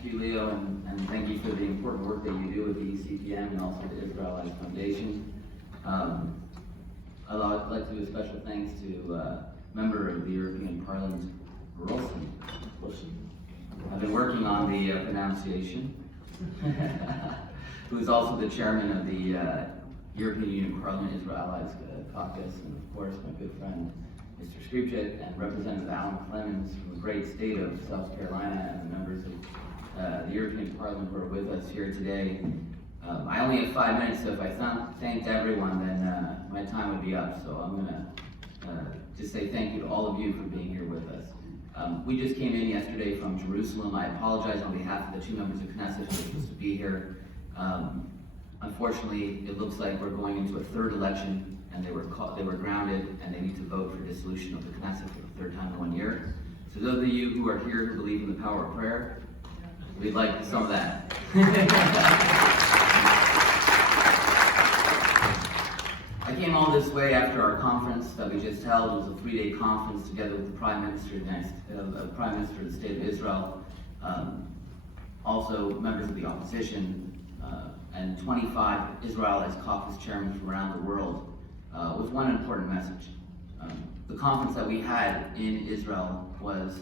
Thank you, Leo, and thank you for the important work that you do with the ECPM and also the Israelite Foundation. I'd like to do a special thanks to a member of the European Parliament, Reinstein. I've been working on the pronunciation, who is also the chairman of the European Union Parliament Israel Allies Caucus, and of course my good friend Mr. ECPP.channel and Representative Alan Clemens from the great state of South Carolina, and the members of the European Parliament who are with us here today. I only have 5 minutes, so if I thanked everyone, then my time would be up. So I'm going to just say thank you to all of you for being here with us. We just came in yesterday from Jerusalem. I apologize on behalf of the two members of Knesset who were supposed to be here. Unfortunately, it looks like we're going into a third election, and they were grounded, and they need to vote for dissolution of the Knesset for the third time in 1 year. So those of you who are here who believe in the power of prayer, we'd like some of that. I came all this way after our conference that we just held. It was a 3-day conference together with the Prime Minister of the State of Israel, also members of the opposition, and 25 Israelite caucus chairmen from around the world, with one important message. The conference that we had in Israel was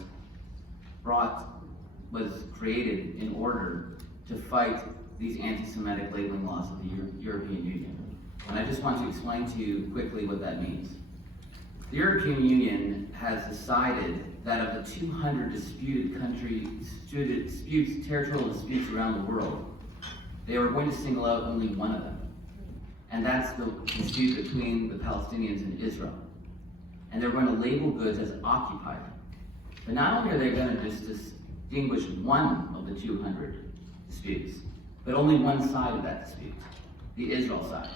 created in order to fight these anti-Semitic labeling laws of the European Union. And I just want to explain to you quickly what that means. The European Union has decided that of the 200 territorial disputes around the world, they are going to single out only one of them. And that's the dispute between the Palestinians and Israel. And they're going to label goods as occupied. But not only are they going to just distinguish one of the 200 disputes, but only one side of that dispute, the Israel side.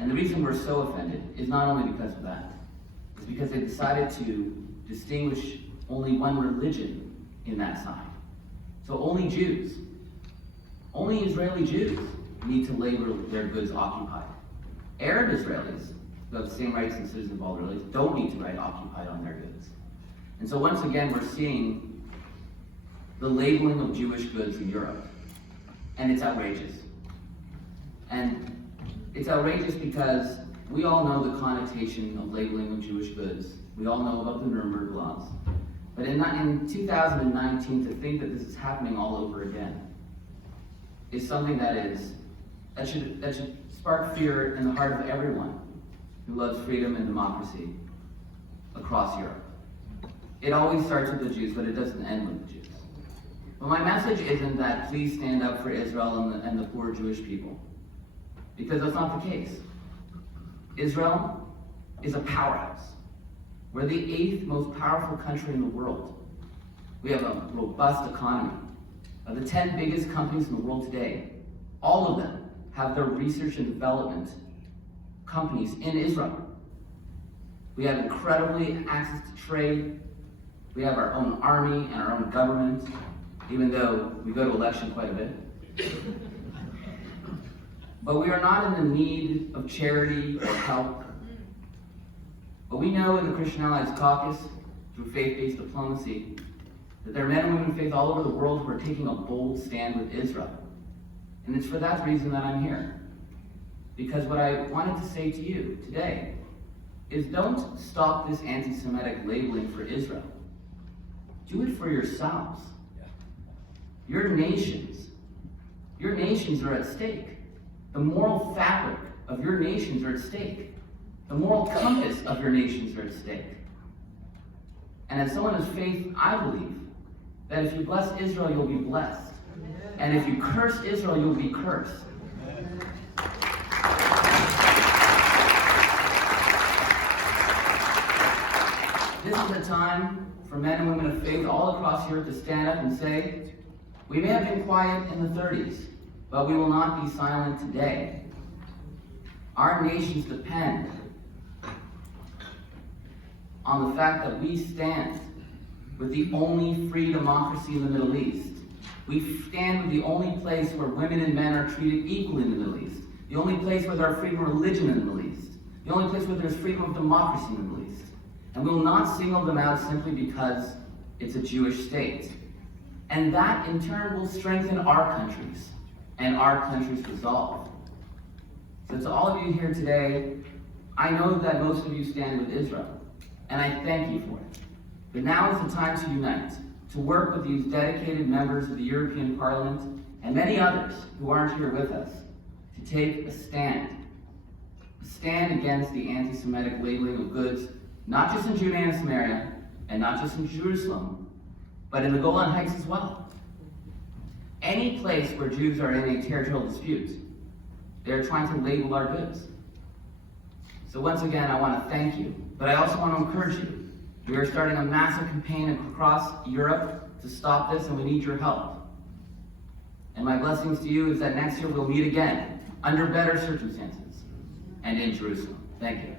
And the reason we're so offended is not only because of that, it's because they decided to distinguish only one religion in that side. So only Jews, only Israeli Jews need to label their goods occupied. Arab Israelis, who have the same rights and citizens of all Israelis, don't need to write occupied on their goods. And so once again, we're seeing the labeling of Jewish goods in Europe. And it's outrageous. And it's outrageous because we all know the connotation of labeling of Jewish goods. We all know about the Nuremberg laws. But in 2019, to think that this is happening all over again is something that should spark fear in the heart of everyone who loves freedom and democracy across Europe. It always starts with the Jews, but it doesn't end with the Jews. But my message isn't that please stand up for Israel and the poor Jewish people, because that's not the case. Israel is a powerhouse. We're the 8th most powerful country in the world. We have a robust economy. Of the 10 biggest companies in the world today, all of them have their research and development companies in Israel. We have incredibly access to trade. We have our own army and our own government, even though we go to election quite a bit. But we are not in the need of charity or help. But we know in the Christian Allies Caucus, through faith-based diplomacy, that there are men and women of faith all over the world who are taking a bold stand with Israel. And it's for that reason that I'm here. Because what I wanted to say to you today is don't stop this anti-Semitic labeling for Israel. Do it for yourselves. Your nations are at stake. The moral fabric of your nations are at stake. The moral compass of your nations are at stake. And as someone of faith, I believe that if you bless Israel, you'll be blessed. And if you curse Israel, you'll be cursed. This is a time for men and women of faith all across Europe to stand up and say, we may have been quiet in the 30s, but we will not be silent today. Our nations depend on the fact that we stand with the only free democracy in the Middle East. We stand with the only place where women and men are treated equally in the Middle East. The only place where there's freedom of religion in the Middle East. The only place where there's freedom of democracy in the Middle East. And we will not single them out simply because it's a Jewish state. And that in turn will strengthen our countries and our country's resolve. So to all of you here today, I know that most of you stand with Israel, and I thank you for it. But now is the time to unite, to work with these dedicated members of the European Parliament and many others who aren't here with us, to take a stand against the anti-Semitic labeling of goods, not just in Judea and Samaria, and not just in Jerusalem, but in the Golan Heights as well. Any place where Jews are in a territorial dispute, they're trying to label our goods. So once again, I want to thank you, but I also want to encourage you. We are starting a massive campaign across Europe to stop this, and we need your help. And my blessings to you is that next year we'll meet again, under better circumstances, and in Jerusalem. Thank you.